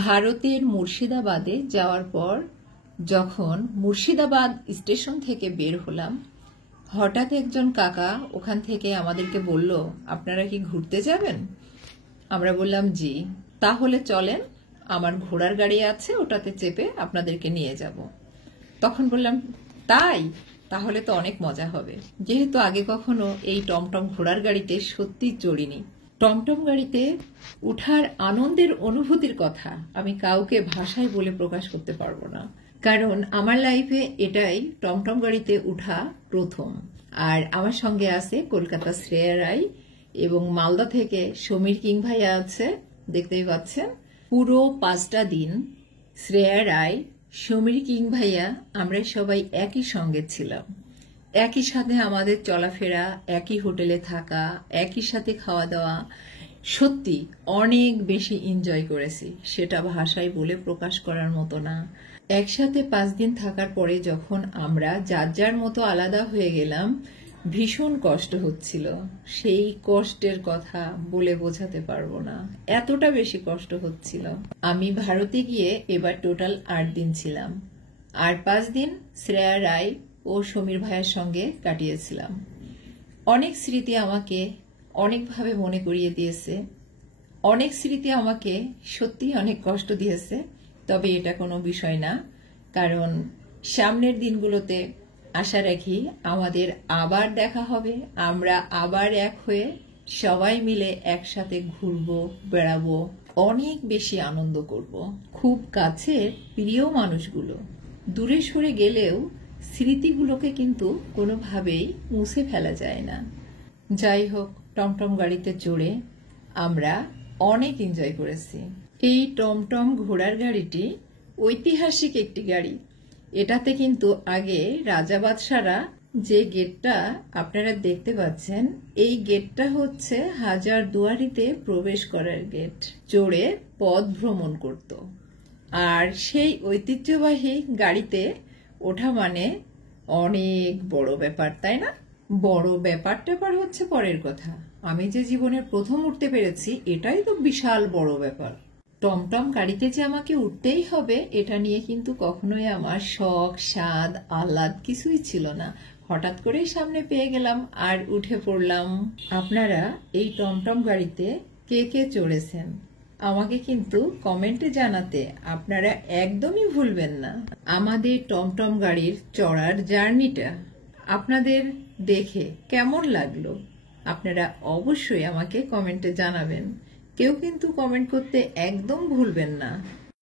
ভারতের মুর্শিদাবাদে যাওয়ার পর যখন মুর্শিদাবাদ স্টেশন থেকে বের হলাম, হঠাৎ একজন কাকা ওখান থেকে আমাদেরকে বলল, আপনারা কি ঘুরতে যাবেন? আমরা বললাম জি। তাহলে চলেন, আমার ঘোড়ার গাড়ি আছে, ওটাতে চেপে আপনাদেরকে নিয়ে যাব। তখন বললাম তাই, তাহলে তো অনেক মজা হবে। যেহেতু আগে কখনো এই টমটম ঘোড়ার গাড়িতে সত্যি চড়িনি। টমটম গাড়িতে উঠার আনন্দের অনুভূতির কথা আমি কাউকে ভাষায় বলে প্রকাশ করতে পারবো না, কারণ আমার লাইফে এটাই টমটম গাড়িতে উঠা প্রথম। আর আমার সঙ্গে আছে কলকাতা শ্রেয়া রায় এবং মালদা থেকে সমীর কিং ভাইয়া আছে, দেখতেই পাচ্ছেন। পুরো 5টা দিন শ্রেয়া রায়, সমীর কিং ভাইয়া, আমরা সবাই একই সঙ্গে ছিলাম। একই সাথে আমাদের চলাফেরা, একই হোটেলে থাকা, একই সাথে খাওয়া দাওয়া, সত্যি অনেক বেশি এনজয় করেছি। সেটা ভাষায় বলে প্রকাশ করার মতো না। একসাথে 5 দিন থাকার পরে যখন আমরা যার যার মতো আলাদা হয়ে গেলাম, ভীষণ কষ্ট হচ্ছিল। সেই কষ্টের কথা বলে বোঝাতে পারবো না, এতটা বেশি কষ্ট হচ্ছিল। আমি ভারতে গিয়ে এবার টোটাল 8 দিন ছিলাম, আর 5 দিন শ্রেয়া রায় ও সমীর ভাইয়ের সঙ্গে কাটিয়েছিলাম। অনেক স্মৃতি আমাকে অনেকভাবে মনে করিয়ে দিয়েছে, অনেক স্মৃতি আমাকে সত্যি অনেক কষ্ট দিয়েছে। তবে এটা কোনো বিষয় না, কারণ সামনের দিনগুলোতে আশা রাখি আমাদের আবার দেখা হবে, আমরা আবার এক হয়ে সবাই মিলে একসাথে ঘুরবো, বেড়াবো, অনেক বেশি আনন্দ করব। খুব কাছের প্রিয় মানুষগুলো দূরে সরে গেলেও স্মৃতিগুলোকে কিন্তু কোনোভাবেই মুছে ফেলা যায় না। যাই হোক, টমটম গাড়িতে চড়ে আমরা অনেক এনজয় করেছি। এই টমটম ঘোড়ার গাড়িটি ঐতিহাসিক একটি গাড়ি। এটাতে কিন্তু আগে রাজা বাদশারা, যে গেটটা আপনারা দেখতে পাচ্ছেন, এই গেটটা হচ্ছে হাজারদুয়ারিতে প্রবেশ করার গেট, চড়ে পথ ভ্রমণ করত। আর সেই ঐতিহ্যবাহী গাড়িতে ওঠা মানে অনেক বড় ব্যাপার, তাই না? বড় ব্যাপার হচ্ছে পরের কথা, আমি যে জীবনে প্রথম উঠতে পেরেছি এটাই তো বিশাল বড় ব্যাপার। টমটম গাড়িতে যে আমাকে উঠতেই হবে এটা নিয়ে কিন্তু কখনোই আমার শখ, স্বাদ, আহ্লাদ কিছুই ছিল না। হঠাৎ করেই সামনে পেয়ে গেলাম আর উঠে পড়লাম। আপনারা এই টমটম গাড়িতে কে কে চড়েছেন আমাকে কিন্তু কমেন্টে জানাতে আপনারা একদমই ভুলবেন না। আমাদের টমটম গাড়ির চড়ার জার্নিটা আপনাদের দেখে কেমন লাগলো আপনারা অবশ্যই আমাকে কমেন্টে জানাবেন। কেউ কিন্তু কমেন্ট করতে একদম ভুলবেন না।